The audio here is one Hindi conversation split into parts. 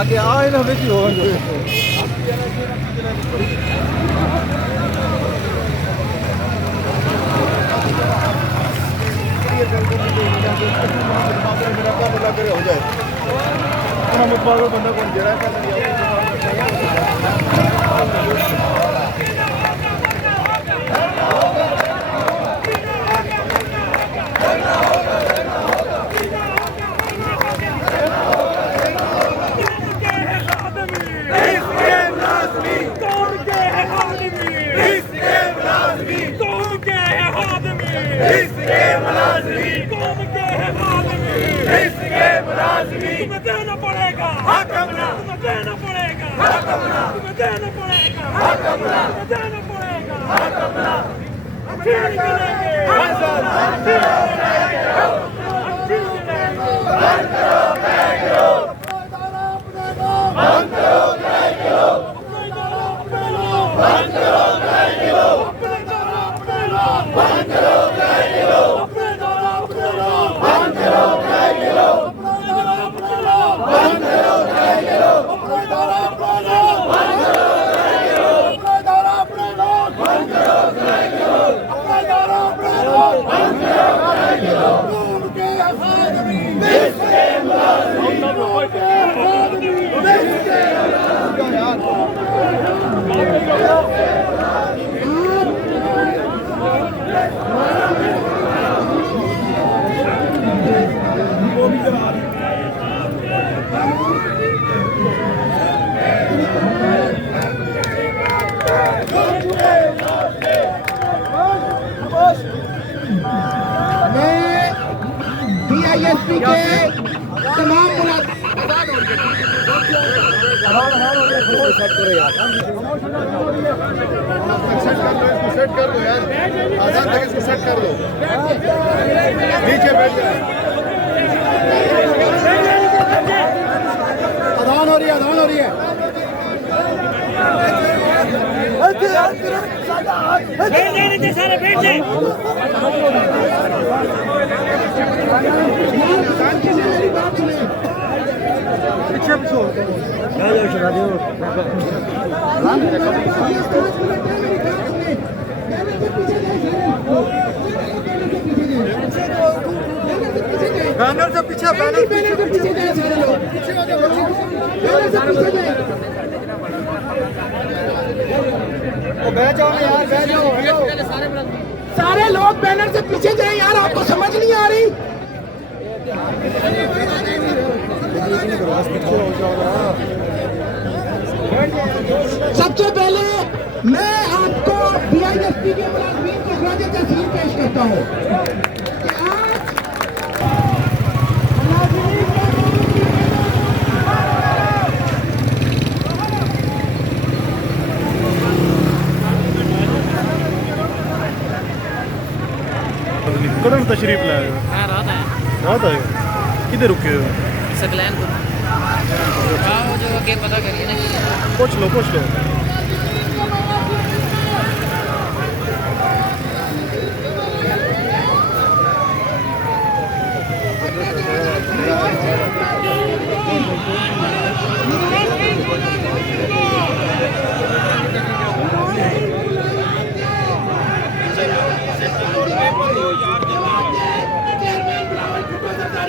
आगे आए ना बेटी हो जो हो जाए पागल बंदा कौन दे रहा है तुम्हें देना पड़ेगा हक अपना, तुम्हें देना पड़ेगा हक अपना, तुम्हें देना पड़ेगा हक अपना, तुम्हें देना पड़ेगा हक अपना। हम फिर करेंगे बंद करो बैकरो, बंद करो बैकरो, बंद करो बैकरो, बंद करो बैकरो, बंद करो बैकरो, DISP के तमाम सेट कर दो यार, आजाद तक इसको सेट कर दो, नीचे बैठ जाए। अधान हो रही है, अधान हो रही है। सारे बैठ जाए। पीछे पीछे बैनर से पीछे, बैनर से पीछे बह जाओ यार, बह जाओ। सारे लोग बैनर से पीछे जाए यार, आपको समझ नहीं आ रही। सबसे पहले मैं आपको DISP के मुलाजमीन को खराज तहसीन पेश करता हूँ कि आज कौन तशरीफ लाए? रात है, रात आए, किधर रुके हो? सकलैन को वो जो आगे पता करिए ना। पूछ लो, पूछ लो।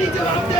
जवाब